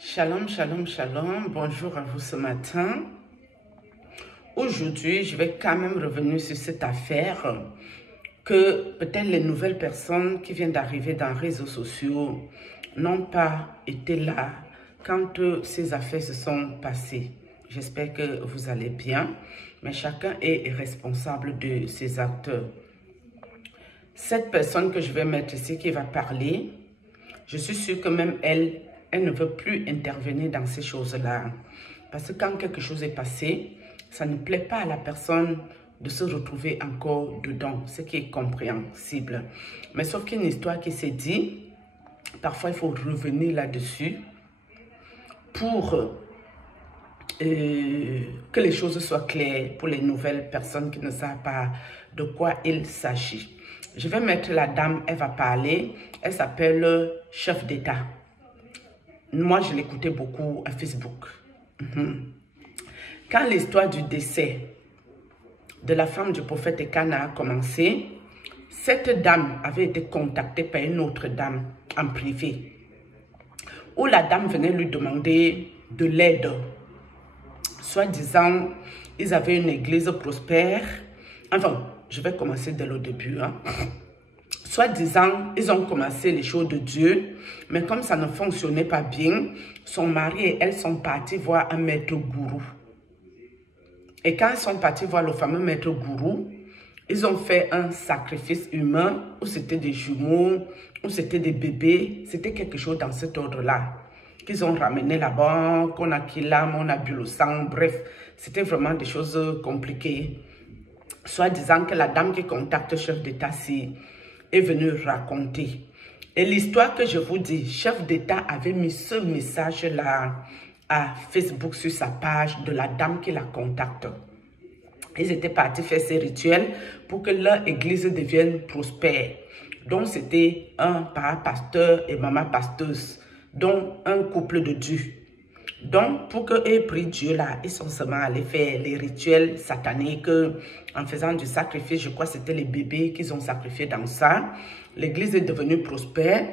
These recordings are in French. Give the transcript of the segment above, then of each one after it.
Shalom, shalom, shalom. Bonjour à vous ce matin. Aujourd'hui, je vais quand même revenir sur cette affaire que peut-être les nouvelles personnes qui viennent d'arriver dans les réseaux sociaux n'ont pas été là quand ces affaires se sont passées. J'espère que vous allez bien, mais chacun est responsable de ses actes. Cette personne que je vais mettre ici qui va parler, je suis sûre que même elle ne veut plus intervenir dans ces choses-là. Parce que quand quelque chose est passé, ça ne plaît pas à la personne de se retrouver encore dedans, ce qui est compréhensible. Mais sauf qu'une histoire qui s'est dit, parfois il faut revenir là-dessus pour que les choses soient claires pour les nouvelles personnes qui ne savent pas de quoi il s'agit. Je vais mettre la dame, elle va parler, elle s'appelle Chef d'État. Moi, je l'écoutais beaucoup à Facebook. Quand l'histoire du décès de la femme du prophète Ekana a commencé, cette dame avait été contactée par une autre dame en privé, où la dame venait lui demander de l'aide. Soi-disant, ils avaient une église prospère. Enfin, je vais commencer dès le début. Soi-disant, ils ont commencé les choses de Dieu, mais comme ça ne fonctionnait pas bien, son mari et elle sont partis voir un maître gourou. Et quand ils sont partis voir le fameux maître gourou, ils ont fait un sacrifice humain, où c'était des jumeaux, où c'était des bébés, c'était quelque chose dans cet ordre-là. Qu'ils ont ramené là-bas, qu'on a qu'il l'âme, on a bu le sang, bref, c'était vraiment des choses compliquées. Soit disant que la dame qui contacte le chef d'État est venue raconter. Et l'histoire que je vous dis, chef d'État avait mis ce message-là à Facebook sur sa page de la dame qui la contacte. Ils étaient partis faire ces rituels pour que leur église devienne prospère. Donc c'était un papa pasteur et maman pasteuse, donc un couple de Dieu. Donc, pour qu'eux aient pris Dieu là, ils sont seulement allés faire les rituels sataniques en faisant du sacrifice. Je crois que c'était les bébés qu'ils ont sacrifiés dans ça. L'église est devenue prospère.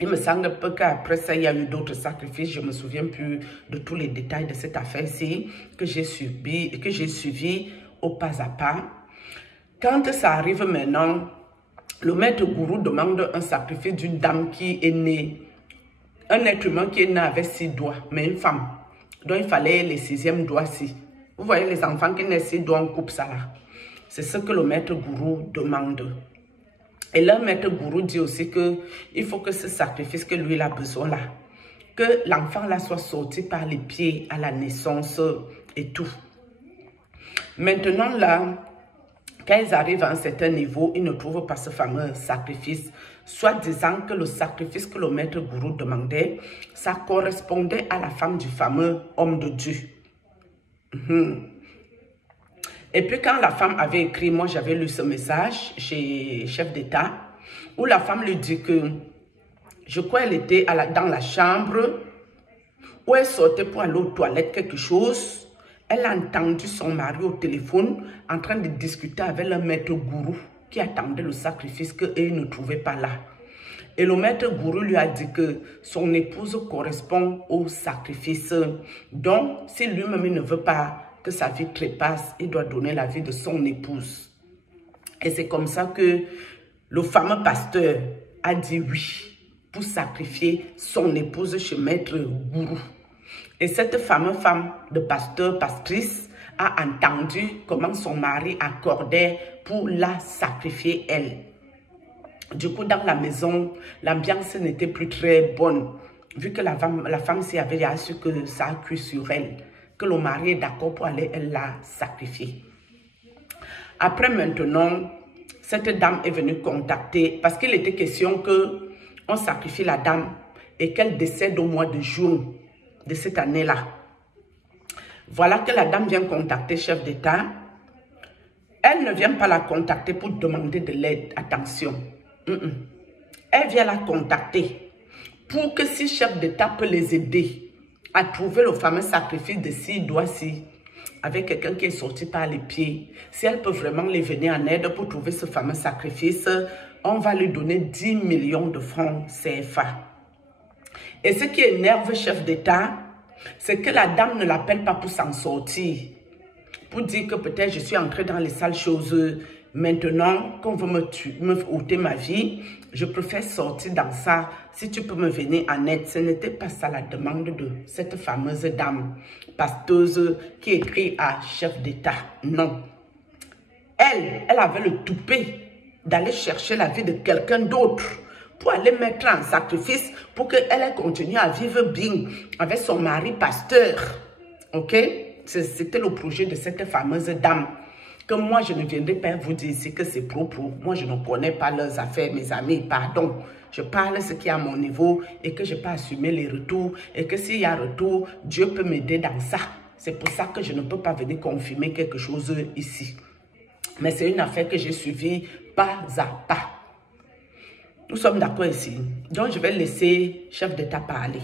Il me semble qu'après ça, il y a eu d'autres sacrifices. Je ne me souviens plus de tous les détails de cette affaire-ci que j'ai suivi au pas à pas. Quand ça arrive maintenant, le maître gourou demande un sacrifice d'une dame qui est née. Un être humain qui est né avec 6 doigts, mais une femme. Donc, il fallait les 6e doigts-ci. Vous voyez les enfants qui naissent 6 doigts, on coupe ça là. C'est ce que le maître gourou demande. Et le maître gourou dit aussi qu'il faut que ce sacrifice que lui il a besoin là, que l'enfant là soit sorti par les pieds à la naissance et tout. Maintenant là, quand ils arrivent à un certain niveau, ils ne trouvent pas ce fameux sacrifice, soit disant que le sacrifice que le maître gourou demandait, ça correspondait à la femme du fameux homme de Dieu. Et puis quand la femme avait écrit, moi j'avais lu ce message chez Chef d'État, où la femme lui dit que, je crois qu'elle était dans la chambre, où elle sortait pour aller aux toilettes quelque chose. Elle a entendu son mari au téléphone en train de discuter avec le maître gourou qui attendait le sacrifice qu'eux ne trouvaient pas là. Et le maître gourou lui a dit que son épouse correspond au sacrifice. Donc, si lui-même ne veut pas que sa vie trépasse, il doit donner la vie de son épouse. Et c'est comme ça que le fameux pasteur a dit oui pour sacrifier son épouse chez maître gourou. Et cette fameuse femme de pasteur, pastrice, a entendu comment son mari accordait pour la sacrifier elle. Du coup, dans la maison, l'ambiance n'était plus très bonne, vu que la femme s'y avait su que ça a cuit sur elle, que le mari est d'accord pour aller, elle l'a sacrifié. Après maintenant, cette dame est venue contacter, parce qu'il était question qu'on sacrifie la dame et qu'elle décède au mois de juin de cette année-là. Voilà que la dame vient contacter chef d'État. Elle ne vient pas la contacter pour demander de l'aide. Attention. Elle vient la contacter pour que si chef d'État peut les aider à trouver le fameux sacrifice de 6 doigts-ci avec quelqu'un qui est sorti par les pieds. Si elle peut vraiment les venir en aide pour trouver ce fameux sacrifice, on va lui donner 10 millions de francs CFA. Et ce qui énerve le chef d'État, c'est que la dame ne l'appelle pas pour s'en sortir. Pour dire que peut-être je suis entrée dans les sales choses. Maintenant, qu'on veut me ôter ma vie, je préfère sortir dans ça. Si tu peux me venir en aide. Ce n'était pas ça la demande de cette fameuse dame pasteuse qui écrit à chef d'État. Non. Elle avait le toupet d'aller chercher la vie de quelqu'un d'autre pour aller mettre en sacrifice pour qu'elle continue à vivre bien avec son mari pasteur. Ok? C'était le projet de cette fameuse dame. Que moi, je ne viendrai pas vous dire ici que c'est propre. Moi, je ne connais pas leurs affaires, mes amis. Pardon. Je parle ce qui est à mon niveau et que je peux assumer les retours. Et que s'il y a retour, Dieu peut m'aider dans ça. C'est pour ça que je ne peux pas venir confirmer quelque chose ici. Mais c'est une affaire que j'ai suivie pas à pas. Nous sommes d'accord ici. Donc, je vais laisser chef d'État parler.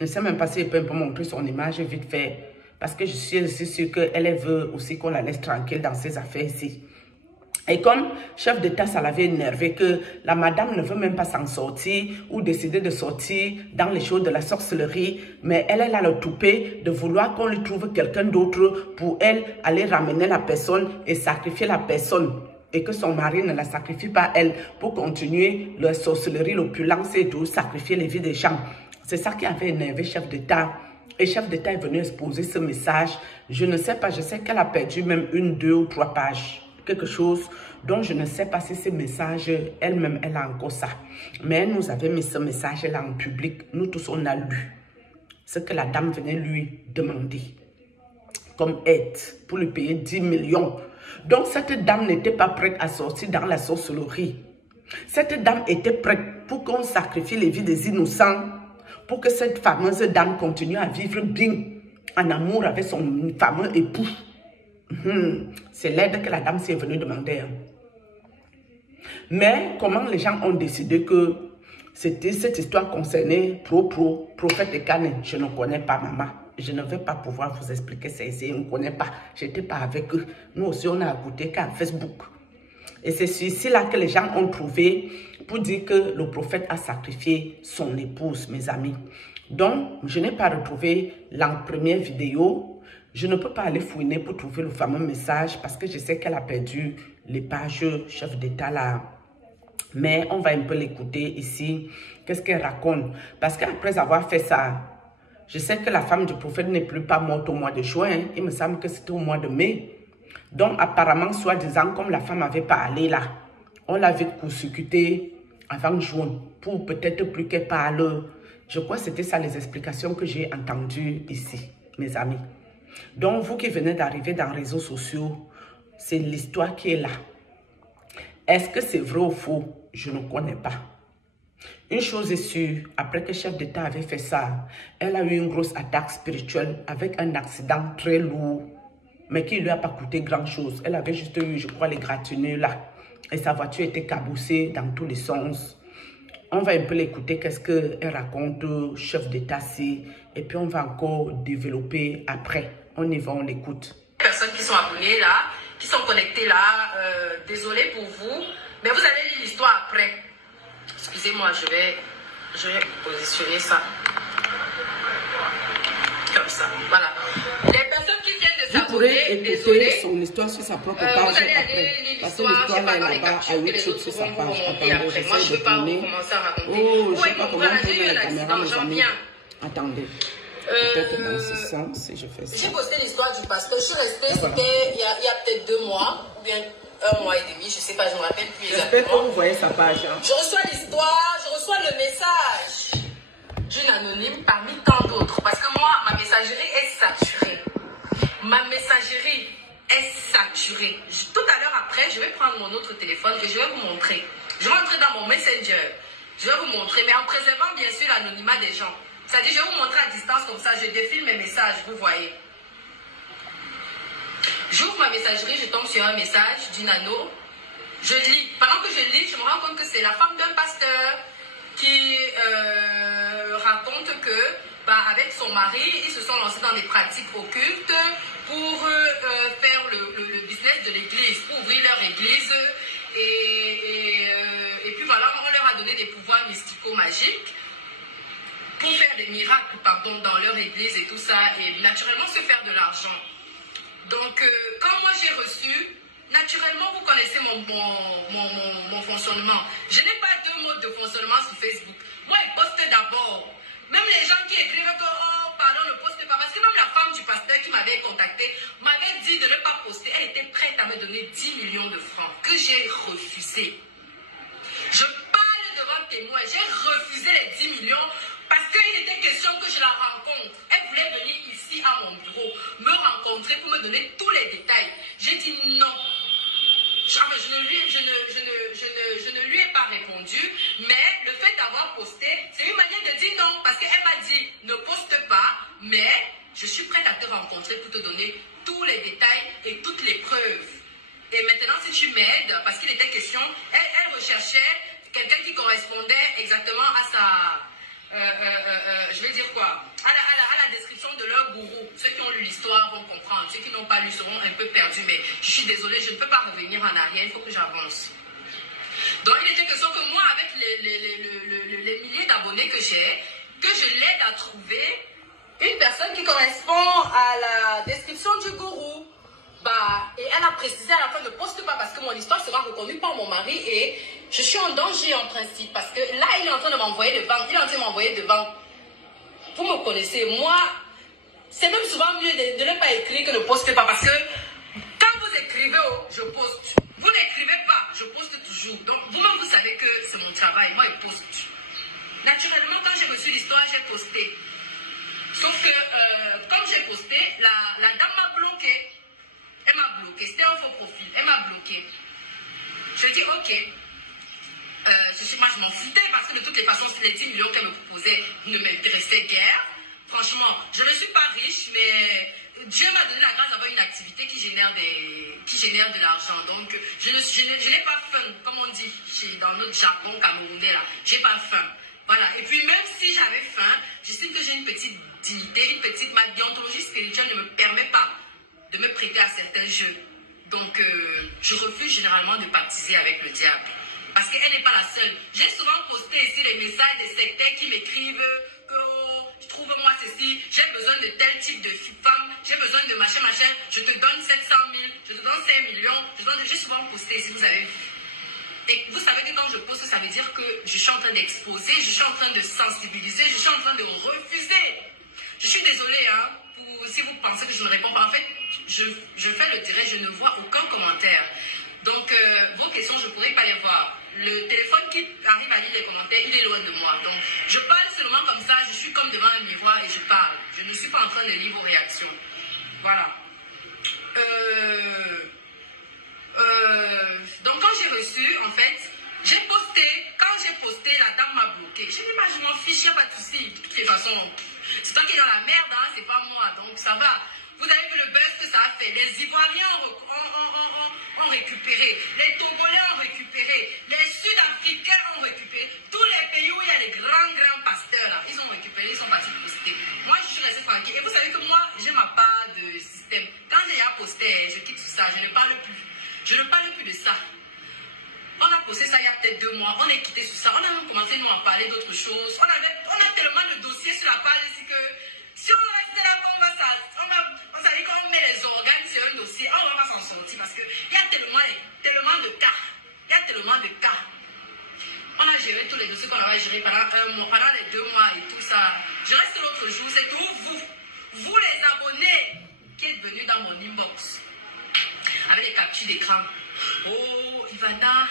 Je ne sais même pas s'il peut me montrer son image vite fait. Parce que je suis aussi sûre qu'elle veut aussi qu'on la laisse tranquille dans ses affaires ici. Et comme chef d'État, ça l'avait énervé que la madame ne veut même pas s'en sortir ou décider de sortir dans les choses de la sorcellerie. Mais elle a le toupet de vouloir qu'on lui trouve quelqu'un d'autre pour elle aller ramener la personne et sacrifier la personne. Et que son mari ne la sacrifie pas elle pour continuer la sorcellerie, l'opulence et tout, sacrifier les vies des gens. C'est ça qui avait énervé chef d'État. Et chef d'État est venu exposer ce message. Je ne sais pas, je sais qu'elle a perdu même 1, 2 ou 3 pages. Quelque chose dont je ne sais pas si ce message, elle-même, elle a encore ça. Mais elle nous avait mis ce message-là en public. Nous tous, on a lu ce que la dame venait lui demander comme aide pour lui payer 10 millions. Donc, cette dame n'était pas prête à sortir dans la sorcellerie. Cette dame était prête pour qu'on sacrifie les vies des innocents, pour que cette fameuse dame continue à vivre bien en amour avec son fameux époux. C'est l'aide que la dame s'est venue demander. Mais comment les gens ont décidé que c'était cette histoire concernait prophète et Kane? Je ne connais pas, maman. Je ne vais pas pouvoir vous expliquer ça ici. On ne connaît pas. Je n'étais pas avec eux. Nous aussi, on a écouté qu'à Facebook. Et c'est ici là que les gens ont trouvé pour dire que le prophète a sacrifié son épouse, mes amis. Donc, je n'ai pas retrouvé la première vidéo. Je ne peux pas aller fouiner pour trouver le fameux message parce que je sais qu'elle a perdu les pages chef d'État là. Mais on va un peu l'écouter ici. Qu'est-ce qu'elle raconte? Parce qu'après avoir fait ça, je sais que la femme du prophète n'est plus pas morte au mois de juin. Il me semble que c'était au mois de mai. Donc, apparemment, soi-disant, comme la femme avait parlé là, on l'a vite court-circuité avant juin pour peut-être plus qu'elle parle. Je crois que c'était ça les explications que j'ai entendues ici, mes amis. Donc, vous qui venez d'arriver dans les réseaux sociaux, c'est l'histoire qui est là. Est-ce que c'est vrai ou faux? Je ne connais pas. Une chose est sûre, après que le chef d'État avait fait ça, elle a eu une grosse attaque spirituelle avec un accident très lourd, mais qui ne lui a pas coûté grand-chose. Elle avait juste eu, je crois, les gratignures là. Et sa voiture était cabossée dans tous les sens. On va un peu l'écouter, qu'est-ce qu'elle raconte, chef d'État-ci. Et puis on va encore développer après. On y va, on l'écoute. Les personnes qui sont abonnées là, qui sont connectées là, désolé pour vous, mais vous allez lire l'histoire après. Excusez-moi, je vais positionner ça. Comme ça, voilà. Les personnes qui viennent de s'abonner, désolé. Son histoire sur sa propre page vous allez après. aller lire Parce que l'histoire, l'histoire là, dans les là-bas, à captures que les YouTube autres sur sa vont page. vous remonter Attendez, après. Moi, je ne j'essaie veux de pas tourner. recommencer à raconter. Oh, je Oui, sais pas bon comment courage, j'ai tourner eu la un caméra, accident, mes j'en amis. viens. Attendez. Peut-être dans ce sens, si je fais ça. J'ai posté l'histoire du pasteur. Je suis restée, c'était il y a peut-être 2 mois, ou bien 1 mois et demi, je ne sais pas, je ne me rappelle plus exactement. J'espère que vous voyez sa page. Hein. Je reçois l'histoire, je reçois le message d'une anonyme parmi tant d'autres. Parce que moi, ma messagerie est saturée. Ma messagerie est saturée. Tout à l'heure après, je vais prendre mon autre téléphone que je vais vous montrer. Je vais entrer dans mon Messenger. Je vais vous montrer, mais en préservant bien sûr l'anonymat des gens. C'est-à-dire, je vais vous montrer à distance comme ça, je défile mes messages, vous voyez. J'ouvre ma messagerie, je tombe sur un message d'une ano. Je lis. Pendant que je lis, je me rends compte que c'est la femme d'un pasteur qui raconte que, avec son mari, ils se sont lancés dans des pratiques occultes pour faire le business de l'église, pour ouvrir leur église. Et puis voilà, on leur a donné des pouvoirs mystico-magiques pour faire des miracles, pardon, dans leur église et tout ça, et naturellement se faire de l'argent. Donc, quand moi j'ai reçu, naturellement, vous connaissez mon fonctionnement. Je n'ai pas deux modes de fonctionnement sur Facebook. Moi, je poste d'abord. Même les gens qui écrivent que, oh, pardon, ne poste pas. Parce que même la femme du pasteur qui m'avait contacté m'avait dit de ne pas poster. Elle était prête à me donner 10 millions de francs que j'ai refusé. Je parle devant témoin. J'ai refusé les 10 millions parce qu'il était question que je la rencontre. Elle voulait venir ici à mon bureau, me rencontrer pour me donner tous les détails. J'ai dit non. Je ne lui ai pas répondu, mais le fait d'avoir posté, c'est une manière de dire non, parce qu'elle m'a dit ne poste pas, mais je suis prête à te rencontrer pour te donner tous les détails et toutes les preuves. Et maintenant, si tu m'aides, parce qu'il était question, elle recherchait quelqu'un qui correspondait exactement à sa... je vais dire quoi, à la description de leur gourou. Ceux qui ont lu l'histoire vont comprendre, ceux qui n'ont pas lu seront un peu perdus, mais je suis désolée, je ne peux pas revenir en arrière, il faut que j'avance. Donc il était question que moi, avec les milliers d'abonnés que j'ai, que je l'aide à trouver une personne qui correspond à la description du gourou. Bah, et elle a précisé à la fin, ne poste pas parce que mon histoire sera reconnue par mon mari et je suis en danger en principe parce que là, il est en train de m'envoyer de vente. Il est en train de m'envoyer de vente. Vous me connaissez, moi, c'est même souvent mieux de ne pas écrire que ne poster pas parce que quand vous écrivez, oh, je poste. Vous n'écrivez pas, je poste toujours. Donc, vous-même, vous savez que c'est mon travail. Moi, je poste. Naturellement, quand j'ai reçu l'histoire, j'ai posté. Sauf que, quand j'ai posté, la dame m'a bloqué. Elle m'a bloqué, c'était un faux profil, elle m'a bloqué. Je dis ok, moi je m'en foutais parce que de toutes les façons, les 10 millions qu'elle me proposait ne m'intéressaient guère. Franchement, je ne suis pas riche, mais Dieu m'a donné la grâce d'avoir une activité qui génère de l'argent. Donc je n'ai pas faim, comme on dit dans notre jargon camerounais là, j'ai pas faim. Voilà, et puis même si j'avais faim, j'estime que j'ai une petite dignité, ma déontologie spirituelle ne me permet pas de me prêter à certains jeux. Donc, je refuse généralement de baptiser avec le diable. Parce qu'elle n'est pas la seule. J'ai souvent posté ici les messages des sectaires qui m'écrivent que oh, trouve-moi ceci, j'ai besoin de tel type de femme, j'ai besoin de machin, je te donne 700 000, je te donne 5 millions. J'ai souvent posté ici, vous avez vu. Et vous savez que quand je poste, ça veut dire que je suis en train d'exposer, je suis en train de sensibiliser, je suis en train de refuser. Je suis désolée, hein, si vous pensez que je ne réponds pas. En fait, je fais le direct, je ne vois aucun commentaire. Donc, vos questions, je ne pourrais pas les voir. Le téléphone qui arrive à lire les commentaires, il est loin de moi. Donc, je parle seulement comme ça, je suis comme devant un miroir et je parle. Je ne suis pas en train de lire vos réactions. Voilà. Donc, quand j'ai reçu, en fait, j'ai posté. Quand j'ai posté, la dame m'a bloqué. Je dis, bah, je m'en fiche, il n'y a pas de souci. De toutes les façons, c'est toi qui es dans la merde, hein, c'est pas moi. Donc, ça va. Vous avez vu le buzz que ça a fait. Les Ivoiriens ont récupéré. Les Togolais ont récupéré. Les Sud-Africains ont récupéré. Tous les pays où il y a les grands pasteurs, là, ils ont récupéré, ils sont partis poster. Moi, je suis restée tranquille. Et vous savez que moi, j'ai ma part de système. Quand j'ai posté, je quitte tout ça. Je ne parle plus. Je ne parle plus de ça. On a posté ça il y a peut-être 2 mois. On est quitté sur ça. On a même commencé, nous, à parler d'autres choses. On a tellement de dossiers sur la page ici que si on reste là, on savait qu'on met les organes sur un dossier, on ne va pas s'en sortir parce qu'il y a tellement de cas. Il y a tellement de cas. On a géré tous les dossiers qu'on avait gérés pendant 1 mois, pendant les 2 mois et tout ça. Je reste l'autre jour, c'est tout vous les abonnés qui êtes venus dans mon inbox avec les captures d'écran. Oh, Ivana,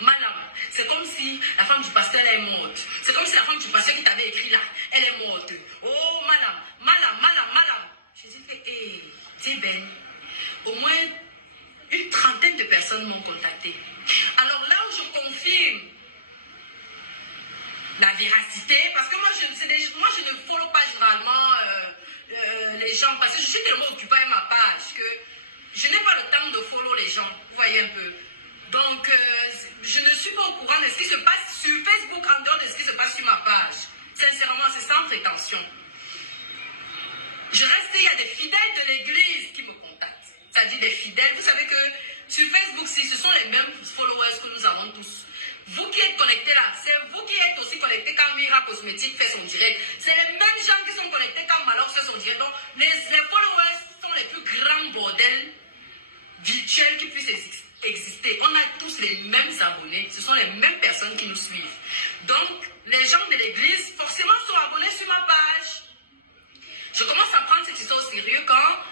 madame, c'est comme si la femme du pasteur elle est morte. C'est comme si la femme du pasteur qui t'avait écrit là, elle est morte. Oh, madame. Je dis que, hé, dis Ben, au moins une trentaine de personnes m'ont contacté. Alors là où je confirme la véracité, parce que moi je ne follow pas généralement les gens, parce que je suis tellement occupée à ma page que je n'ai pas le temps de follow les gens, vous voyez un peu. Donc, je ne suis pas au courant de ce qui se passe sur Facebook en dehors de ce qui se passe sur ma page. Sincèrement, c'est sans prétention. Il y a des fidèles de l'église qui me contactent. C'est-à-dire des fidèles. Vous savez que sur Facebook, ce sont les mêmes followers que nous avons tous. Vous qui êtes connectés là, c'est vous qui êtes aussi connectés quand Mira Cosmétique fait son direct. C'est les mêmes gens qui sont connectés quand Malor fait son direct. Donc, les followers sont les plus grands bordels virtuels qui puissent exister. On a tous les mêmes abonnés. Ce sont les mêmes personnes qui nous suivent. Donc, les gens de l'église, forcément, sont abonnés sur ma page. Je commence à prendre cette histoire au sérieux quand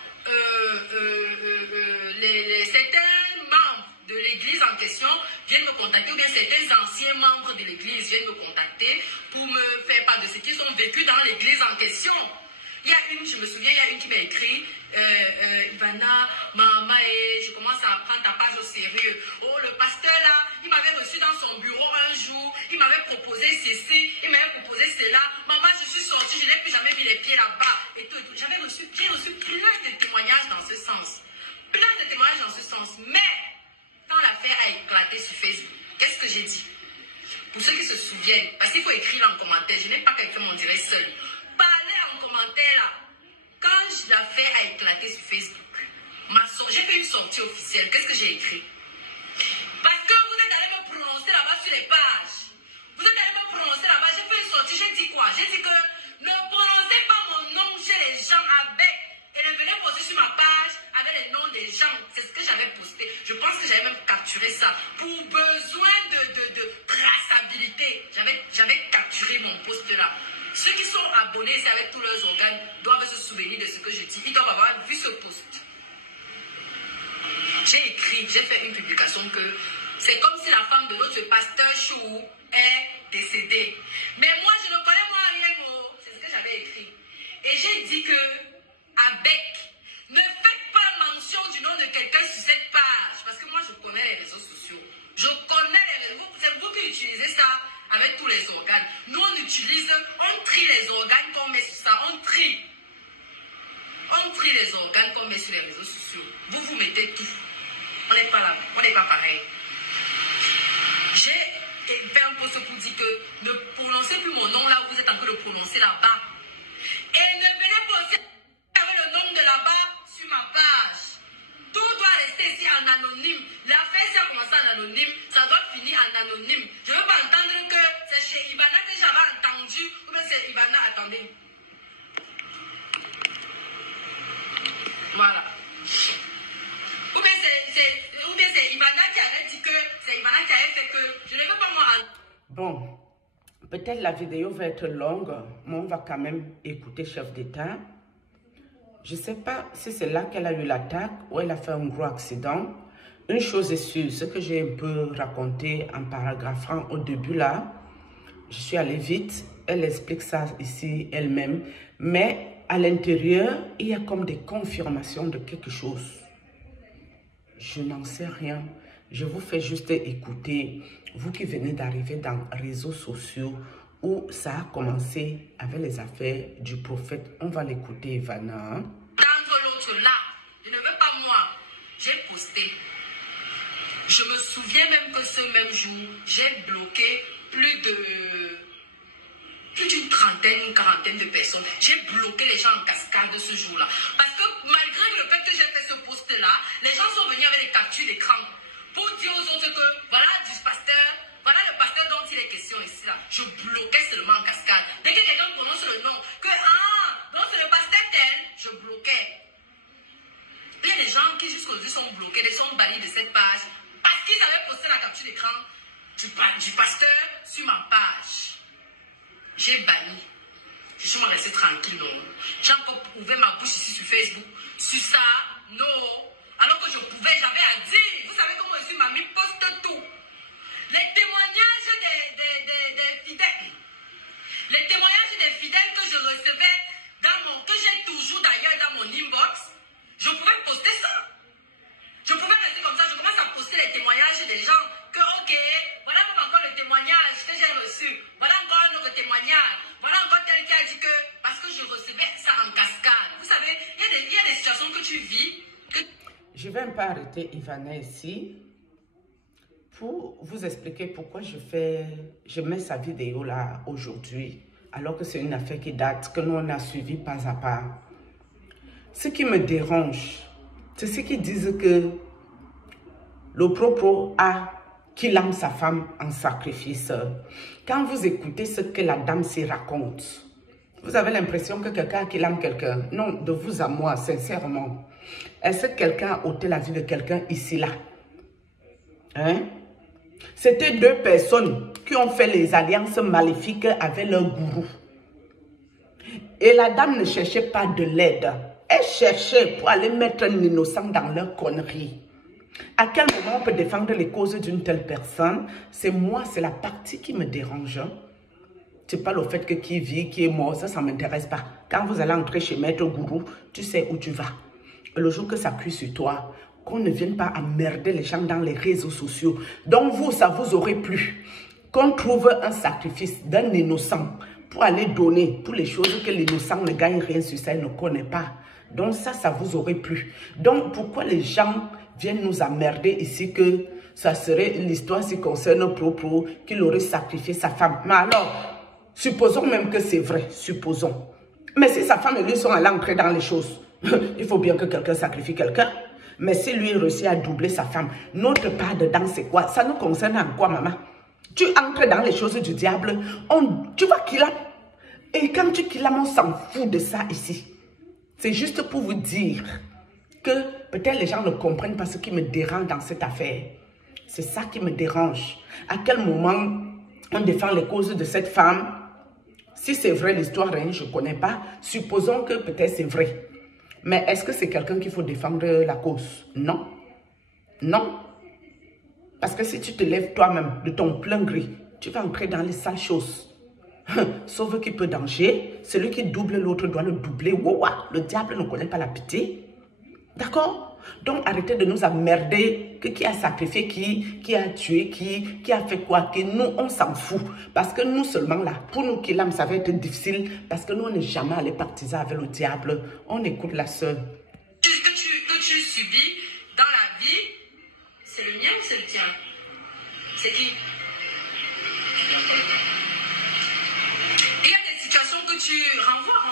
certains membres de l'église en question viennent me contacter, ou bien certains anciens membres de l'église viennent me contacter pour me faire part de ce qu'ils ont vécu dans l'église en question. Il y a une, je me souviens, il y a une qui m'a écrit, Ivana, maman, je commence à prendre ta page au sérieux. Oh, le pasteur là, il m'avait reçu dans son bureau un jour, il m'avait proposé ceci, il m'avait proposé cela. Maman, je suis sortie, je n'ai plus jamais mis les pieds là-bas. Et tout, et tout. J'ai reçu plein de témoignages dans ce sens. Plein de témoignages dans ce sens. Mais, quand l'affaire a éclaté sur Facebook, qu'est-ce que j'ai dit? Pour ceux qui se souviennent, parce qu'il faut écrire en commentaire, je n'ai pas qu'à écrire mon direct seul. Parlez en commentaire là. Quand l'affaire a éclaté sur Facebook, j'ai fait une sortie officielle. Qu'est-ce que j'ai écrit? Parce que vous êtes allé me prononcer là-bas sur les pages. Vous êtes allé me prononcer là-bas. J'ai fait une sortie. J'ai dit quoi? J'ai dit que ne prononcez pas mon nom chez les gens avec. Et ne venez poster sur ma page avec les noms des gens. C'est ce que j'avais posté. Je pense que j'avais même capturé ça. Pour besoin de traçabilité. J'avais capturé mon post là. Ceux qui sont abonnés, c'est avec tous leurs organes, doivent se souvenir de ce que je dis. Ils doivent avoir vu ce post. J'ai écrit, j'ai fait une publication que c'est comme si la femme de notre pasteur Chou est décédée. Mais moi, je ne connais moi rien. C'est ce que j'avais écrit. Et j'ai dit que, avec, ne faites pas mention du nom de quelqu'un sur cette page. Parce que moi, je connais les réseaux sociaux. Je connais les réseaux. C'est vous qui utilisez ça avec tous les organes. Nous, on trie les organes qu'on met sur ça. On trie les organes qu'on met sur les réseaux sociaux. Vous mettez tout. On n'est pas là. On n'est pas pareil. J'ai fait un post pour dire que ne prononcez plus mon nom là où vous êtes en train de prononcer là-bas. Et ne venez pas aussi avec le nom de là-bas sur ma page. Tout doit rester ici en anonyme. L'affaire, si a commencé en anonyme, ça doit finir en anonyme. Je ne veux pas entendre que c'est chez Ivana que j'avais entendu, ou bien c'est Ivana, attendez. Voilà. Ou bien c'est Ivana qui avait dit que c'est Ivana qui avait fait que je ne veux pas moi entendre. Bon, peut-être la vidéo va être longue, mais on va quand même écouter chef d'État. Je ne sais pas si c'est là qu'elle a eu l'attaque ou elle a fait un gros accident. Une chose est sûre, ce que j'ai un peu raconté en paragraphant au début là, je suis allée vite, elle explique ça ici elle-même, mais à l'intérieur, il y a comme des confirmations de quelque chose. Je n'en sais rien. Je vous fais juste écouter, vous qui venez d'arriver dans les réseaux sociaux où ça a commencé avec les affaires du prophète. On va l'écouter, Ivana. Dans l'autre là, je ne veux pas moi, j'ai posté. Je me souviens même que ce même jour, j'ai bloqué plus d'une trentaine, une quarantaine de personnes. J'ai bloqué les gens en cascade ce jour-là. Parce que malgré le fait que j'ai fait ce post-là, les gens sont venus avec des captures d'écran pour dire aux autres que voilà du pasteur, voilà le pasteur dont il est question ici là. Je bloquais seulement en cascade. Dès que quelqu'un prononce le nom, que donc c'est le pasteur tel, je bloquais. Il y a des gens qui jusqu'aujourd'hui sont bloqués, ils sont bannis de cette page parce qu'ils avaient posté la capture d'écran du pasteur sur ma page. J'ai banni. Je suis resté tranquille. J'ai encore ouvert ma bouche ici sur Facebook. Sur ça, non. Alors que je pouvais, j'avais à dire. Vous savez comment je suis, mamie poste tout. Les témoignages des fidèles. Les témoignages des fidèles que je recevais, que j'ai toujours d'ailleurs dans mon inbox, je pouvais poster ça. Je pouvais rester comme ça. Je commence à poster les témoignages des gens. Que ok, voilà même encore le témoignage que j'ai reçu. Voilà encore un autre témoignage. Voilà encore tel qui a dit que, parce que je recevais ça en cascade. Vous savez, il y a des situations que tu vis. Je vais un peu arrêter Ivana ici pour vous expliquer pourquoi je mets sa vidéo là aujourd'hui, alors que c'est une affaire qui date, que nous on a suivi pas à pas. Ce qui me dérange, c'est ceux qui disent que le propos a qu'il âme sa femme en sacrifice. Quand vous écoutez ce que la dame s'y raconte, vous avez l'impression que quelqu'un qu'il âme quelqu'un. Non, de vous à moi, sincèrement. Est-ce que quelqu'un a ôté la vie de quelqu'un ici, là? Hein? C'était deux personnes qui ont fait les alliances maléfiques avec leur gourou. Et la dame ne cherchait pas de l'aide. Elle cherchait pour aller mettre un innocent dans leur connerie. À quel moment on peut défendre les causes d'une telle personne? C'est moi, c'est la partie qui me dérange. C'est pas le fait que qui vit, qui est mort, ça ne m'intéresse pas. Quand vous allez entrer chez Maître Gourou, tu sais où tu vas. Le jour que ça cuit sur toi, qu'on ne vienne pas emmerder les gens dans les réseaux sociaux. Donc vous, ça vous aurait plu qu'on trouve un sacrifice d'un innocent pour aller donner pour les choses que l'innocent ne gagne rien sur ça, il ne connaît pas. Donc ça vous aurait plu. Donc pourquoi les gens viennent nous emmerder ici que ça serait l'histoire qui concerne Pro qu'il aurait sacrifié sa femme. Mais alors, supposons même que c'est vrai, supposons. Mais si sa femme et lui sont allés entrer dans les choses, il faut bien que quelqu'un sacrifie quelqu'un. Mais si lui réussit à doubler sa femme, notre part dedans c'est quoi? Ça nous concerne en quoi, maman? Tu entres dans les choses du diable, tu vas qu'il a. Et quand tu qu'il a, on s'en fout de ça ici. C'est juste pour vous dire que peut-être les gens ne comprennent pas ce qui me dérange dans cette affaire. C'est ça qui me dérange. À quel moment on défend les causes de cette femme? Si c'est vrai l'histoire, je ne connais pas. Supposons que peut-être c'est vrai. Mais est-ce que c'est quelqu'un qu'il faut défendre la cause? Non. Non. Parce que si tu te lèves toi-même de ton plein gré, tu vas entrer dans les sales choses. Sauf qu'il peut danger. Celui qui double l'autre doit le doubler. Wow, le diable ne connaît pas la pitié. D'accord? Donc arrêtez de nous emmerder. Qui a sacrifié qui a tué qui a fait quoi? Nous, on s'en fout. Parce que nous seulement là, pour nous qui l'âme, ça va être difficile. Parce que nous, on n'est jamais allé partisans avec le diable. On écoute la sœur. Que tu subis dans la vie, c'est le mien ou c'est le tien? C'est qui? Il y a des situations que tu renvoies.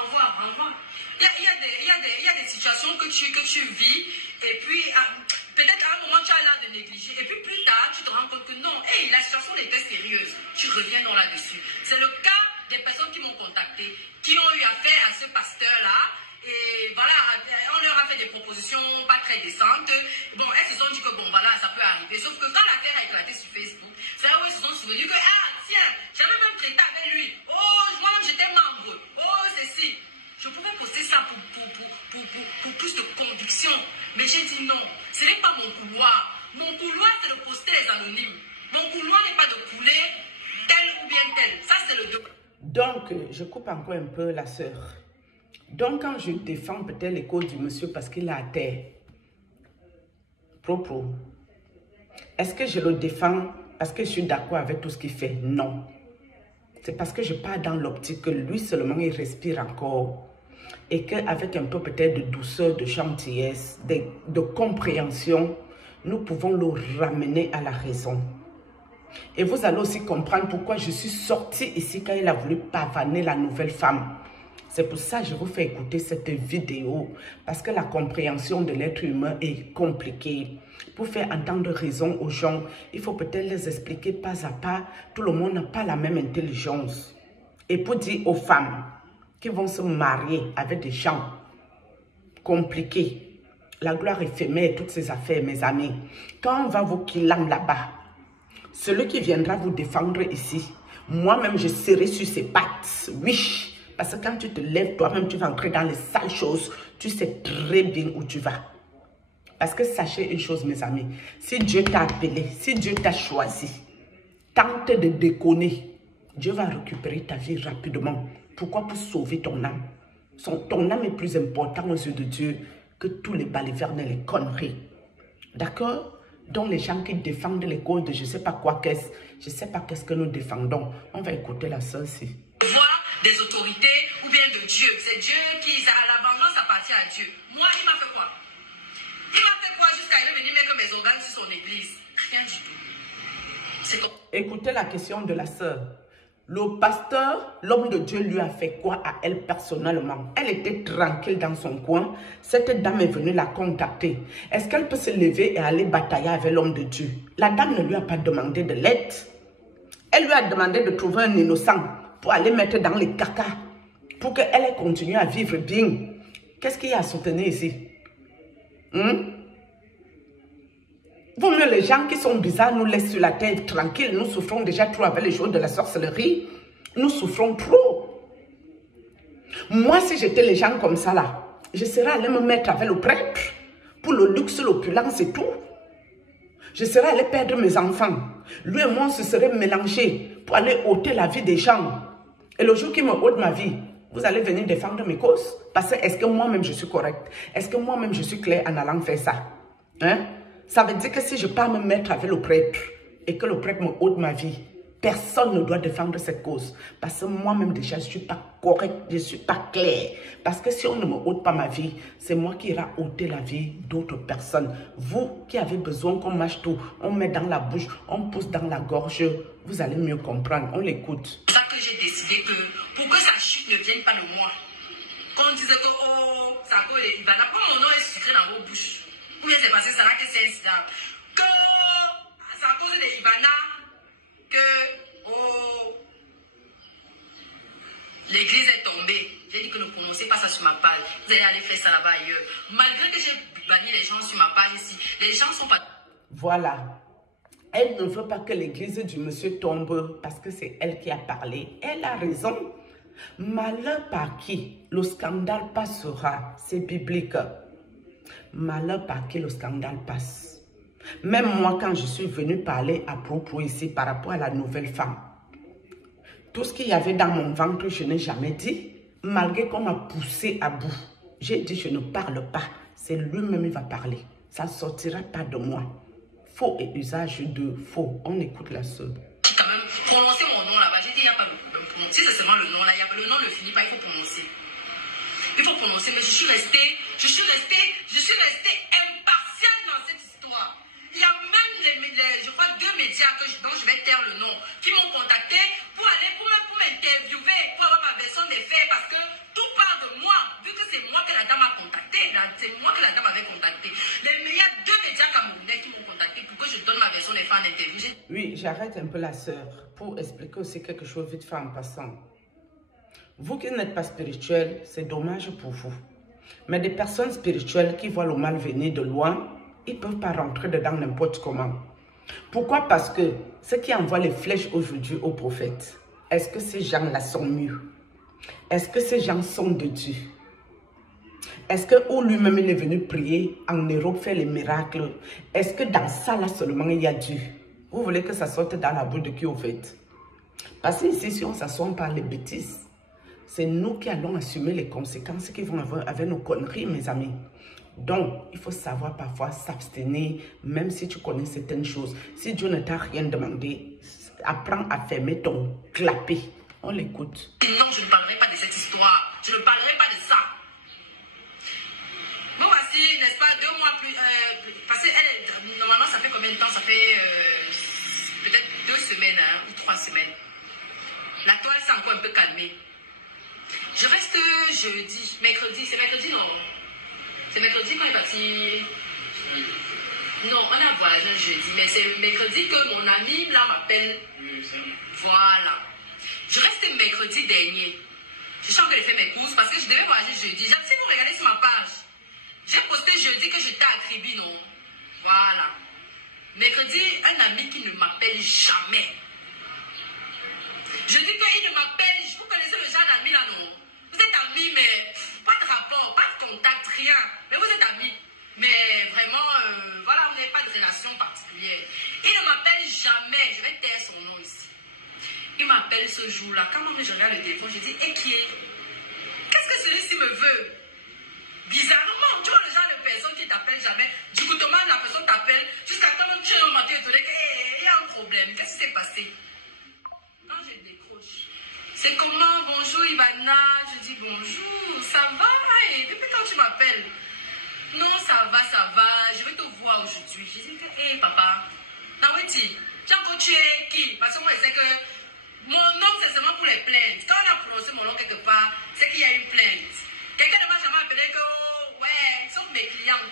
Il y a des situations que tu vis et puis peut-être à un moment tu as l'air de négliger et puis plus tard tu te rends compte que non, hey, la situation était sérieuse. Tu reviens donc là-dessus. C'est le cas des personnes qui m'ont contacté, qui ont eu affaire à ce pasteur-là. Et voilà, on leur a fait des propositions pas très décentes. Bon, elles se sont dit que bon, voilà, ça peut arriver. Sauf que quand l'affaire a éclaté sur Facebook, c'est là où ils se sont souvenus que, ah, tiens, j'avais même traité avec lui. Oh, moi-même, j'étais membre. Oh, ceci. Je pouvais poster ça pour plus de conviction. Mais j'ai dit non, ce n'est pas mon couloir. Mon couloir, c'est de poster les anonymes. Mon couloir n'est pas de couler tel ou bien tel. Ça, c'est le... Donc, je coupe encore un peu la sœur. Donc, quand je défends peut-être les causes du monsieur parce qu'il est à terre, propos, est-ce que je le défends parce que je suis d'accord avec tout ce qu'il fait? Non. C'est parce que je pars dans l'optique que lui seulement, il respire encore. Et qu'avec un peu peut-être de douceur, de gentillesse, de compréhension, nous pouvons le ramener à la raison. Et vous allez aussi comprendre pourquoi je suis sortie ici quand il a voulu pavaner la nouvelle femme. C'est pour ça que je vous fais écouter cette vidéo. Parce que la compréhension de l'être humain est compliquée. Pour faire entendre raison aux gens, il faut peut-être les expliquer pas à pas. Tout le monde n'a pas la même intelligence. Et pour dire aux femmes qui vont se marier avec des gens compliqués, la gloire éphémère, toutes ces affaires, mes amis, quand on va vous killam là-bas, celui qui viendra vous défendre ici, moi-même je serai sur ses pattes, oui. Parce que quand tu te lèves toi-même, tu vas entrer dans les sales choses. Tu sais très bien où tu vas. Parce que sachez une chose, mes amis. Si Dieu t'a appelé, si Dieu t'a choisi, tente de déconner. Dieu va récupérer ta vie rapidement. Pourquoi? Pour sauver ton âme. Ton âme est plus important aux yeux de Dieu que tous les balivernes et les conneries. D'accord? Donc les gens qui défendent les causes de je ne sais pas quoi qu'est-ce, je ne sais pas qu'est-ce que nous défendons. On va écouter la sœur ici. Des autorités ou bien de Dieu. C'est Dieu qui, la vengeance appartient à Dieu. Moi, il m'a fait quoi? Il m'a fait quoi jusqu'à il venir mettre mes organes sur son église? Rien du tout. Écoutez la question de la sœur. Le pasteur, l'homme de Dieu, lui a fait quoi à elle personnellement? Elle était tranquille dans son coin. Cette dame est venue la contacter. Est-ce qu'elle peut se lever et aller batailler avec l'homme de Dieu? La dame ne lui a pas demandé de l'aide. Elle lui a demandé de trouver un innocent pour aller mettre dans les caca, pour qu'elle ait continué à vivre bien. Qu'est-ce qu'il y a à soutenir ici? Vaut mieux les gens qui sont bizarres nous laissent sur la terre tranquille. Nous souffrons déjà trop avec les jours de la sorcellerie. Nous souffrons trop. Moi, si j'étais les gens comme ça là, je serais allé me mettre avec le prêtre pour le luxe, l'opulence et tout. Je serais allé perdre mes enfants. Lui et moi, on se serait mélangés pour aller ôter la vie des gens. Et le jour qu'il me ôte ma vie, vous allez venir défendre mes causes. Parce que est-ce que moi-même je suis correcte? Est-ce que moi-même je suis claire en allant faire ça? Hein? Ça veut dire que si je pars me mettre avec le prêtre et que le prêtre me ôte ma vie, personne ne doit défendre cette cause. Parce que moi-même déjà, je ne suis pas correcte, je ne suis pas claire. Parce que si on ne me ôte pas ma vie, c'est moi qui ira ôter la vie d'autres personnes. Vous qui avez besoin qu'on mâche tout, on met dans la bouche, on pousse dans la gorge, vous allez mieux comprendre. On l'écoute. C'est ça que j'ai décidé que pour que sa chute ne vienne pas de moi, qu'on disait que oh, ça va, il va d'abord mon nom est sucré dans vos bouches. Ou bien c'est passé ça là que c'est incident. Que c'est à cause de Ivana que oh, l'église est tombée. J'ai dit que ne prononcez pas ça sur ma page. Vous allez aller faire ça là-bas ailleurs. Malgré que j'ai banni les gens sur ma page ici, les gens sont pas... Voilà. Elle ne veut pas que l'église du monsieur tombe parce que c'est elle qui a parlé. Elle a raison. Malheur par qui le scandale passera. C'est biblique. Malheur par qui le scandale passe. Même moi, quand je suis venue parler à propos ici par rapport à la nouvelle femme, tout ce qu'il y avait dans mon ventre, je n'ai jamais dit. Malgré qu'on m'a poussé à bout, j'ai dit je ne parle pas. C'est lui-même qui va parler. Ça ne sortira pas de moi. Faux et usage de faux. On écoute la sœur. Quand même, prononcer mon nom là-bas, j'ai dit il n'y a pas de problème. Si c'est seulement le nom là, le nom ne finit pas, il faut prononcer. Il faut prononcer, mais je suis restée impartiale dans cette histoire. Il y a même je crois 2 médias dont je vais taire le nom, qui m'ont contacté pour m'interviewer, pour avoir ma version des faits, parce que tout part de moi, vu que c'est moi que la dame a contacté, c'est moi que la dame avait contacté. Il y a 2 médias camerounais qui m'ont contacté pour que je donne ma version des faits en interview. Oui, j'arrête un peu la sœur pour expliquer aussi quelque chose vite fait en passant. Vous qui n'êtes pas spirituel, c'est dommage pour vous. Mais des personnes spirituelles qui voient le mal venir de loin, ils ne peuvent pas rentrer dedans n'importe comment. Pourquoi? Parce que ceux qui envoient les flèches aujourd'hui aux prophètes, est-ce que ces gens-là sont mieux? Est-ce que ces gens sont de Dieu? Est-ce que où lui-même il est venu prier en Europe, faire les miracles? Est-ce que dans ça là seulement il y a Dieu? Vous voulez que ça sorte dans la bouche de qui au fait? Parce que ici, si on s'assoit par les bêtises, c'est nous qui allons assumer les conséquences qui vont avoir avec nos conneries, mes amis. Donc, il faut savoir parfois s'abstenir, même si tu connais certaines choses. Si Dieu ne t'a rien demandé, apprends à fermer ton clapet. On l'écoute. Non, je ne parlerai pas de cette histoire. Je ne parlerai pas de ça. Bon, voici, n'est-ce pas, 2 mois plus... parce que normalement, ça fait combien de temps? Ça fait peut-être 2 semaines ou 3 semaines. La toile s'est encore un peu calmée. Je reste jeudi, mercredi, c'est mercredi non? C'est mercredi quand il est parti? Non, on a voyagé un jeudi, mais c'est mercredi que mon ami là m'appelle. Voilà. Je reste mercredi dernier. Je suis en train de faire mes courses parce que je devais voyager jeudi. Si vous regardez sur ma page, j'ai posté jeudi que j'étais à Kribi, non? Voilà. Mercredi, un ami qui ne m'appelle jamais. Je dis qu'il ne m'appelle, vous connaissez le genre d'ami là, non? Vous êtes amis, mais pas de rapport, pas de contact, rien. Mais vous êtes amis. Mais vraiment, voilà, vous n'avez pas de relation particulière. Il ne m'appelle jamais, je vais taire son nom ici. Il m'appelle ce jour-là. Quand je regarde le téléphone, je dis, et qui est? Qu'est-ce que celui-ci me veut? Bizarrement, tu vois le genre de personne qui t'appelle jamais. Du coup, la personne t'appelle jusqu'à quand même tu es au matin étonné qu'il y a un problème. Qu'est-ce qui s'est passé? Quand je décroche, c'est comment? Bonjour Ivana. Je dis bonjour, ça va? Et depuis quand tu m'appelles? Non, ça va, je vais te voir aujourd'hui. Je dis que, hé papa, Naweti, tu es qui? Parce que moi je sais que Mon nom, c'est seulement pour les plaintes. Quand on a prononcé mon nom quelque part, c'est qu'il y a une plainte. Quelqu'un ne m'a jamais appelé que, oh, ouais, sauf mes clients,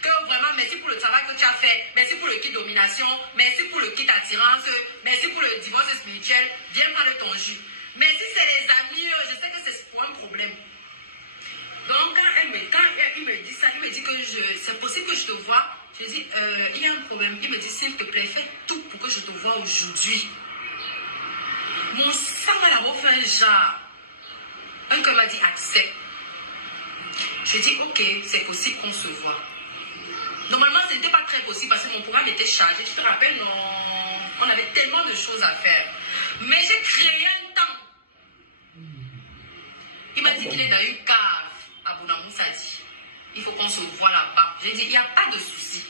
que vraiment, merci pour le travail que tu as fait, merci pour le kit domination, merci pour le kit attirance, merci pour le divorce spirituel, viens prendre ton jus. Mais si c'est les amis, je sais que c'est pour un problème. Donc, quand il me dit ça, il me dit que c'est possible que je te vois. Je dis, il y a un problème. Il me dit, s'il te plaît, fais tout pour que je te voie aujourd'hui. Mon sang va d'abord fait un genre. Un cœur m'a dit, accepte. Je dis, ok, c'est possible qu'on se voit. Normalement, ce n'était pas très possible parce que mon programme était chargé. Tu te rappelles, non? On avait tellement de choses à faire. Mais j'ai créé un temps. Il m'a dit qu'il est dans une cave à Bonamoussadi. Il faut qu'on se voit là-bas. J'ai dit, il n'y a pas de souci.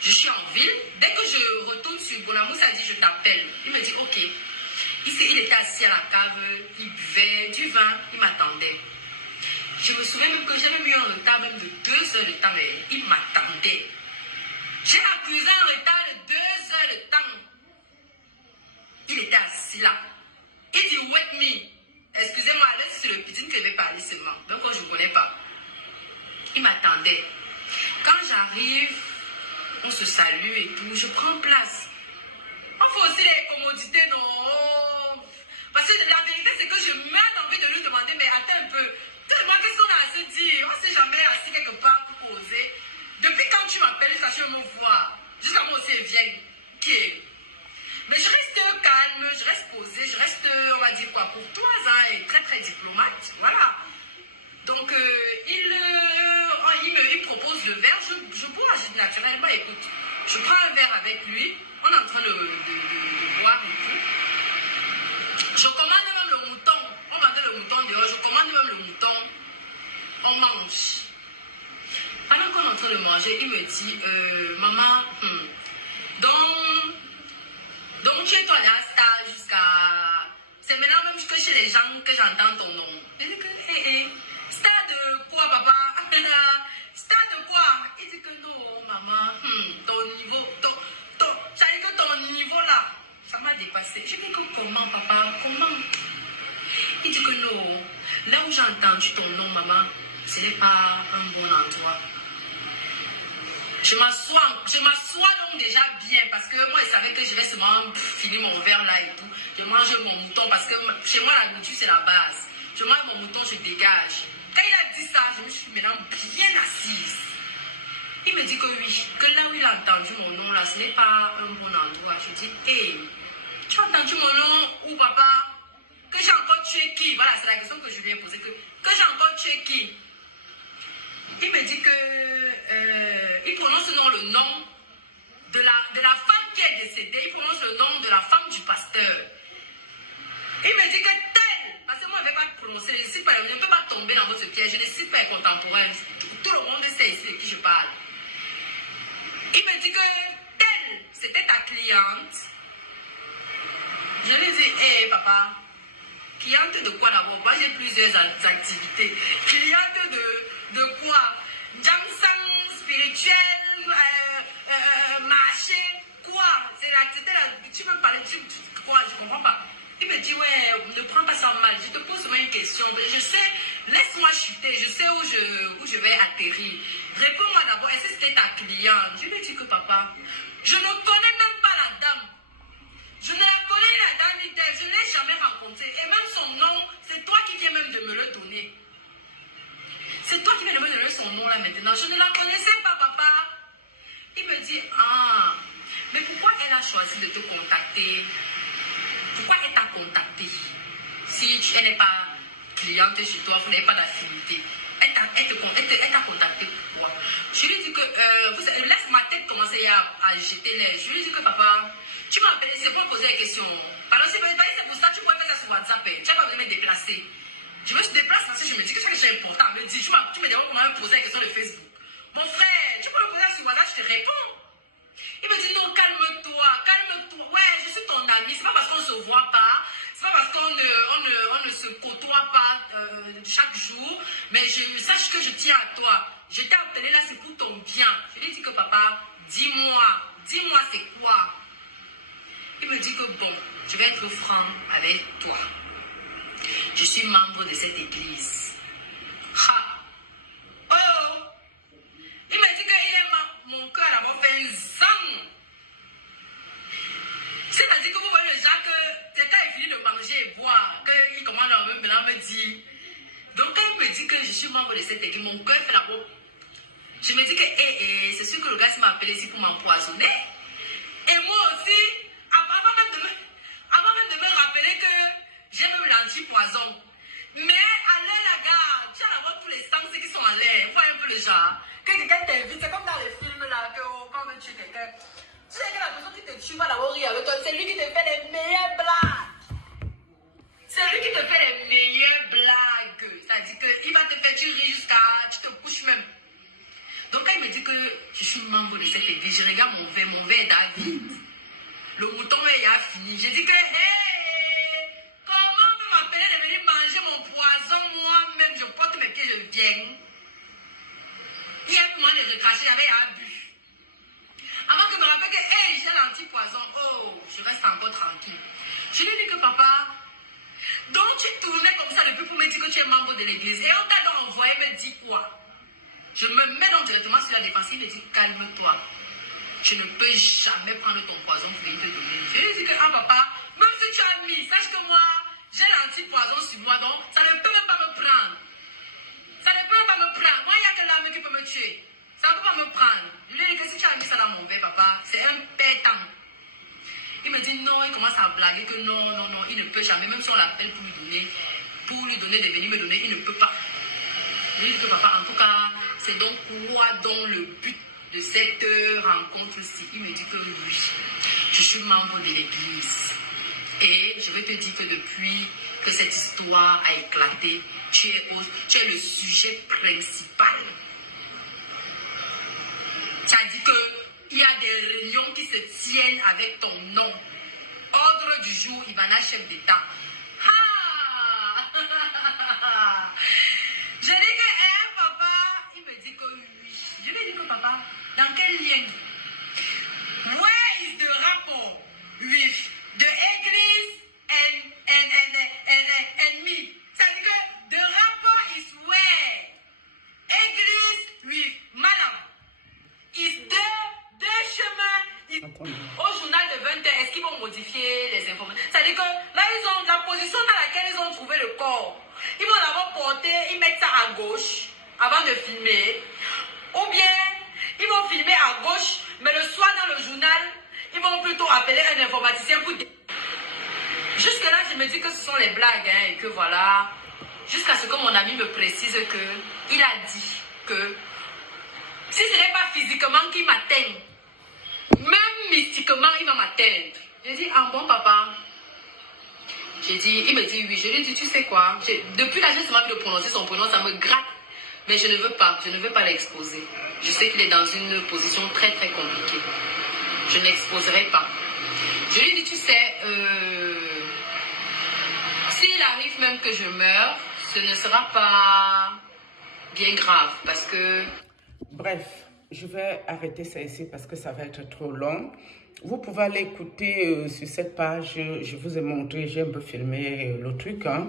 Je suis en ville. Dès que je retourne sur Bonamoussadi, je t'appelle. Il me dit, ok. Il était assis à la cave, il buvait du vin, il m'attendait. Je me souviens même que j'avais mis un retard même de 2 heures de temps, mais il m'attendait. J'ai accusé un retard de 2 heures de temps. Il était assis là. Il dit, wait me. Excusez-moi, là, c'est le petit qui devait parler seulement. Donc, je ne connais pas. Il m'attendait. Quand j'arrive, on se salue et tout, je prends place. On fait aussi les commodités, non? Parce que la vérité, c'est que je mets envie de lui demander, mais attends un peu. Tellement, qu'est-ce qu'on a à se dire? On ne s'est jamais assis quelque part pour poser. Depuis quand tu m'appelles, ça je me vois. Jusqu'à moi aussi, elle vient. Qui est? Mais je reste calme, je reste posée, je reste, on va dire quoi, courtoise, hein, et très très diplomate. Voilà. Donc, il propose le verre, je bois naturellement. Écoute, je prends un verre avec lui, on est en train de boire et tout. Je commande même le mouton, on vendait le mouton dehors, je commande même le mouton, on mange. Pendant qu'on est en train de manger, il me dit, maman, donc chez toi, il y a un stage jusqu'à... C'est maintenant même que chez les gens que j'entends ton nom. Je dis que, stade de quoi, papa? Stade de quoi? Il dit que non, maman, ton niveau, ça dit que ton niveau là, ça m'a dépassé. Je dis que comment, papa? Comment? Il dit que non, là où j'ai entendu ton nom, maman, ce n'est pas un bon endroit. Je m'assois donc déjà bien parce que moi, je savais que je vais seulement finir mon verre là et tout. Je mange mon mouton parce que chez moi, la nourriture, c'est la base. Je mange mon mouton, je dégage. Quand il a dit ça, je me suis maintenant bien assise. Il me dit que oui, que là où il a entendu mon nom là, ce n'est pas un bon endroit. Je dis, hé, tu as entendu mon nom où, papa? Que j'ai encore tué qui? Voilà, c'est la question que je lui ai posée. Que j'ai encore tué qui? Il me dit que il prononce le nom de la femme qui est décédée. Il prononce le nom de la femme du pasteur. Il me dit que tel, parce que moi je ne vais pas prononcer, je ne peux pas tomber dans votre piège, je ne suis pas contemporaine. Tout le monde sait ici de qui je parle. Il me dit que tel, c'était ta cliente. Je lui dis, hé papa, cliente de quoi d'abord? Moi j'ai plusieurs activités. Cliente de quoi? Jamsang spirituel, marché, quoi? C'est l'activité là, tu veux parler de quoi? Je comprends pas. Il me dit, ouais, ne prends pas ça mal, je te pose seulement une question. Je sais, laisse-moi chuter, je sais où je vais atterrir. Réponds-moi d'abord, est-ce que c'était ta cliente? Je lui dis que papa, je ne connais même pas la dame. Je ne la connais la dame ni d'elle, je ne l'ai jamais rencontrée. Et même son nom, c'est toi qui viens même de me le donner. C'est toi qui viens de me donner son nom là maintenant. Je ne la connaissais pas, papa. Il me dit, ah, mais pourquoi elle a choisi de te contacter? Pourquoi elle t'a contacté? Si elle n'est pas cliente chez toi, vous n'avez pas d'affinité. Elle t'a contacté pourquoi? Je lui dis que, laisse ma tête commencer à jeter l'air. Je lui dis que papa, tu m'as appelé, c'est pour me poser des questions. Pardon, c'est pour ça, tu pourrais faire ça sur WhatsApp. Tu n'as pas besoin de me déplacer. Je me déplace parce que je me dis que c'est important. Me dis, tu me demandes comment me poser la question de Facebook. Mon frère, tu peux me poser sur WhatsApp, je te réponds. Il me dit non, calme-toi, calme-toi. Ouais, je suis ton ami. C'est pas parce qu'on ne se voit pas. C'est pas parce qu'on ne se côtoie pas chaque jour. Mais sache que je tiens à toi. Je t'ai appelé là, c'est pour ton bien. Je lui dis que papa, dis-moi c'est quoi? Il me dit que bon, je vais être franc avec toi. Je suis membre de cette église. Ha! Oh! Il m'a dit que mon cœur a d'abord fait un zang. C'est-à-dire que vous voyez le genre que c'est quand il finit de manger et boire, qu'il commence à me dire. Donc quand il me dit que je suis membre de cette église, mon cœur fait la peau. Je me dis que c'est sûr que le gars m'a appelé ici pour m'empoisonner. Et moi aussi, avant même de me rappeler que j'ai même l'anti-poison. Mais à l'air la gare, tu as d'abord tous les sens qui sont en l'air. Vois un peu le genre. Que quelqu'un t'invite, c'est comme dans les films là, quand on veut tuer quelqu'un. Tu sais que la personne qui te tue va d'abord rire avec toi. C'est lui qui te fait les meilleures blagues. C'est lui qui te fait les meilleures blagues. C'est-à-dire qu'il va te faire rire jusqu'à... Tu te couches même. Donc quand il me dit que je suis membre de cette église, je regarde mon verre est vide. Le mouton est fini. J'ai dit que, comment on peut m'appeler de venir manger mon poison moi-même? Je porte mes pieds, je viens. Il y a comment les recracher, j'avais bu. Avant que je me rappelle que, j'ai l'anti-poison. Oh, je reste encore tranquille. Je lui ai dit que papa, donc tu tournais comme ça depuis pour me dire que tu es membre de l'église. Et on t'a donc envoyé me dire quoi? Je me mets donc directement sur la défensive et me dis calme-toi. Je ne peux jamais prendre ton poison pour venir te donner. Je lui dis que, papa, même si tu as mis, sache que moi, j'ai l'anti-poison sur moi, donc ça ne peut même pas me prendre. Ça ne peut même pas me prendre. Moi, il n'y a que l'âme qui peut me tuer. Ça ne peut pas me prendre. Je lui ai dit que si tu as mis ça dans mon verre, papa, c'est un pétant. Il me dit non, il commence à blaguer que non, il ne peut jamais, même si on l'appelle pour lui donner de venir me donner, il ne peut pas. Je lui ai dit que papa, en tout cas, c'est donc quoi donc le but de cette rencontre-ci? Il me dit que oui, je suis membre de l'église. Et je vais te dire que depuis que cette histoire a éclaté, tu es le sujet principal. C'est-à-dire qu'il y a des réunions qui se tiennent avec ton nom. Ordre du jour, Ivana, chef d'État. Je dis que, papa, il me dit que oui. Je lui dis que, papa, dans quel lien? Where is the rapport with the église and me? C'est-à-dire que the rapport is where? Église with madame. Is deux chemins. Au journal de 20h, est-ce qu'ils vont modifier les informations? C'est-à-dire que là, ils ont la position dans laquelle ils ont trouvé le corps. Ils vont d'abord porter, ils mettent ça à gauche avant de filmer. Ou bien, ils vont filmer à gauche, mais le soir dans le journal, ils vont plutôt appeler un informaticien pour... Jusque-là, je me dis que ce sont les blagues, et que voilà. Jusqu'à ce que mon ami me précise que il a dit que si ce n'est pas physiquement qu'il m'atteigne, même mystiquement, il va m'atteindre. J'ai dit, bon papa. J'ai dit, il me dit oui. Je lui ai dit, tu sais quoi? Depuis la j'ai envie de prononcer son prénom, ça me gratte. Mais je ne veux pas l'exposer. Je sais qu'il est dans une position très très compliquée. Je n'exposerai pas. Je lui ai dit, tu sais, s'il arrive même que je meure, ce ne sera pas bien grave parce que... Bref, je vais arrêter ça ici parce que ça va être trop long. Vous pouvez aller écouter sur cette page, je vous ai montré, j'ai un peu filmé le truc. Hein.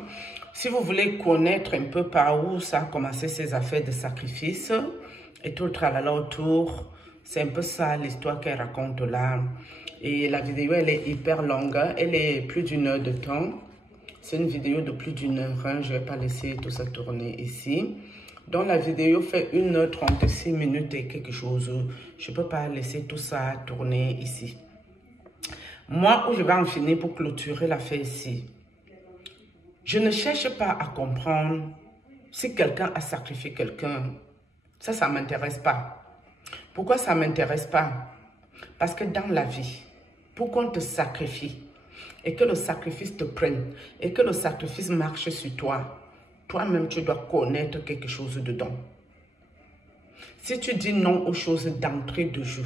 Si vous voulez connaître un peu par où ça a commencé ces affaires de sacrifice et tout le tralala autour, c'est un peu ça l'histoire qu'elle raconte là. Et la vidéo, elle est hyper longue, elle est plus d'1 heure de temps. C'est une vidéo de plus d'1 heure, hein. Je ne vais pas laisser tout ça tourner ici. Donc la vidéo fait 1h36 minutes et quelque chose. Je ne peux pas laisser tout ça tourner ici. Moi, où je vais en finir pour clôturer l'affaire ici, je ne cherche pas à comprendre si quelqu'un a sacrifié quelqu'un. Ça ne m'intéresse pas. Pourquoi ça ne m'intéresse pas? Parce que dans la vie, pour qu'on te sacrifie et que le sacrifice te prenne et que le sacrifice marche sur toi, toi-même, tu dois connaître quelque chose dedans. Si tu dis non aux choses d'entrée de jeu,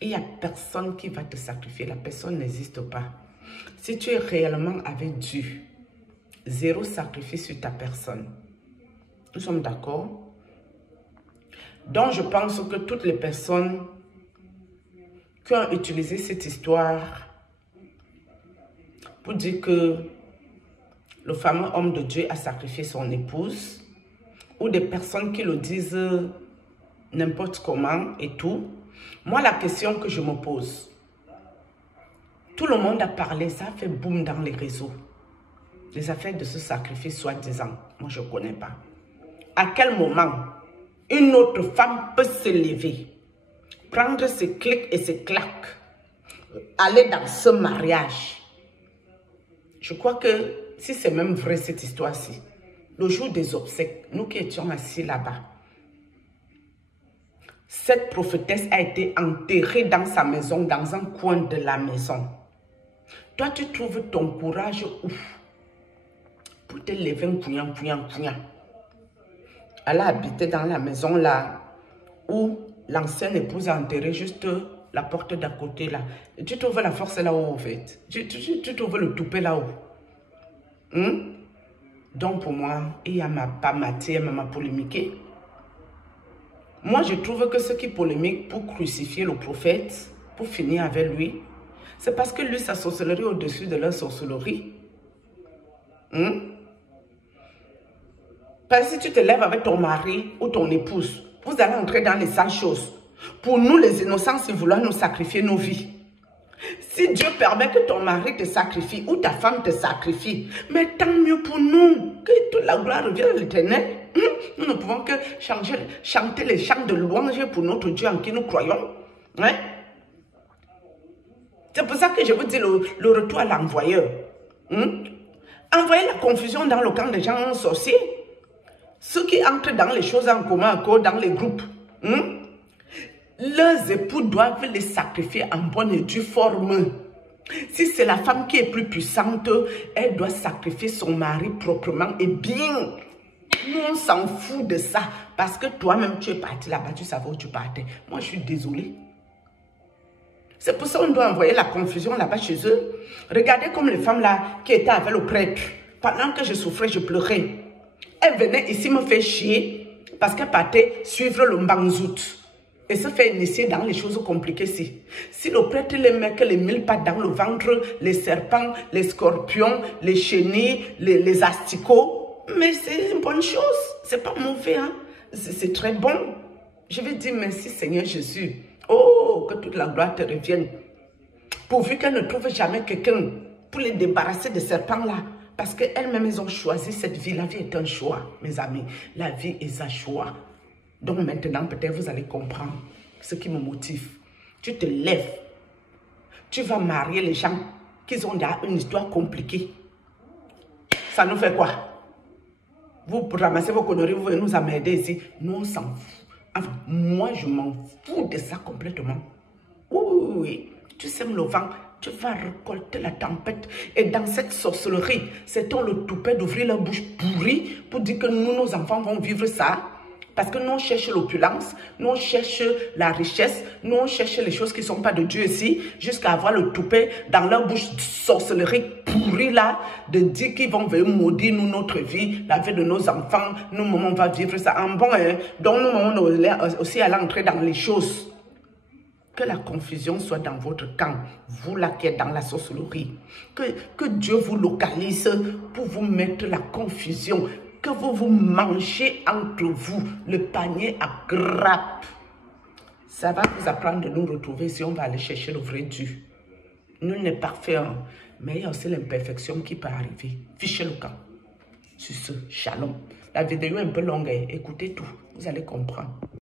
il n'y a personne qui va te sacrifier. La personne n'existe pas. Si tu es réellement avec Dieu, 0 sacrifice sur ta personne. Nous sommes d'accord? Donc, je pense que toutes les personnes qui ont utilisé cette histoire pour dire que le fameux homme de Dieu a sacrifié son épouse, ou des personnes qui le disent n'importe comment et tout. Moi, la question que je me pose, tout le monde a parlé, ça a fait boum dans les réseaux. Les affaires de ce sacrifice soi-disant, moi je ne connais pas. À quel moment une autre femme peut se lever, prendre ses clics et ses claques, aller dans ce mariage? Je crois que si c'est même vrai cette histoire-ci, le jour des obsèques, nous qui étions assis là-bas, cette prophétesse a été enterrée dans sa maison, dans un coin de la maison. Toi, tu trouves ton courage où pour te lever un couillant. Elle a habité dans la maison là où l'ancienne épouse a enterré juste la porte d'à côté là. Et tu trouves la force là-haut en fait. Tu trouves le toupet là-haut. Donc pour moi, il y a pas matière même à polémiquer. Moi je trouve que ceux qui polémiquent pour crucifier le prophète, pour finir avec lui, c'est parce que lui sa sorcellerie au-dessus de leur sorcellerie. Parce que si tu te lèves avec ton mari ou ton épouse, vous allez entrer dans les sales choses. Pour nous les innocents, c'est vouloir nous sacrifier nos vies. Si Dieu permet que ton mari te sacrifie ou ta femme te sacrifie, mais tant mieux pour nous, que toute la gloire revienne à l'Éternel. Nous ne pouvons que chanter les chants de louange pour notre Dieu en qui nous croyons. Hein? C'est pour ça que je vous dis le retour à l'envoyeur. Envoyer la confusion dans le camp des gens sorciers. Ceux qui entrent dans les choses en commun, encore dans les groupes. Leurs époux doivent les sacrifier en bonne et due forme. Si c'est la femme qui est plus puissante, elle doit sacrifier son mari proprement et bien. Nous, on s'en fout de ça. Parce que toi-même, tu es parti là-bas, tu savais où tu partais. Moi, je suis désolée. C'est pour ça qu'on doit envoyer la confusion là-bas chez eux. Regardez comme les femmes là qui étaient avec le prêtre. Pendant que je souffrais, je pleurais. Elles venaient ici me faire chier parce qu'elles partaient suivre le mbangzout. Et se fait initier dans les choses compliquées ici. Si le prêtre les met que les 1000 pattes dans le ventre, les serpents, les scorpions, les chenilles, les asticots, mais c'est une bonne chose. C'est pas mauvais, hein. C'est très bon. Je vais dire merci Seigneur Jésus. Oh, que toute la gloire te revienne. Pourvu qu'elle ne trouve jamais quelqu'un pour les débarrasser de serpents là. Parce qu'elles-mêmes, elles ont choisi cette vie. La vie est un choix, mes amis. La vie est un choix. Donc maintenant, peut-être vous allez comprendre ce qui me motive. Tu te lèves. Tu vas marier les gens qui ont une histoire compliquée. Ça nous fait quoi? Vous ramassez vos conneries, vous venez nous emmerder ici. Nous, on s'en fout. Enfin, moi, je m'en fous de ça complètement. Oui. Tu sèmes le vent, tu vas récolter la tempête. Et dans cette sorcellerie, c'est le toupet d'ouvrir la bouche pourrie pour dire que nous, nos enfants vont vivre ça. Parce que nous, on cherche l'opulence, nous, on cherche la richesse, nous, on cherche les choses qui ne sont pas de Dieu ici, jusqu'à avoir le toupet dans leur bouche sorcellerie pourrie là, de dire qu'ils vont venir maudire nous, notre vie, la vie de nos enfants, nous, on va vivre ça en bon. Hein? Donc, nous, on aussi aller entrer dans les choses. Que la confusion soit dans votre camp, vous là qui êtes dans la sorcellerie. Que Dieu vous localise pour vous mettre la confusion. Que vous mangez entre vous le panier à grappes. Ça va vous apprendre de nous retrouver si on va aller chercher le vrai Dieu. Nul n'est parfait, hein, mais il y a aussi l'imperfection qui peut arriver. Fichez le camp. Sur ce, shalom. La vidéo est un peu longue, écoutez tout, vous allez comprendre.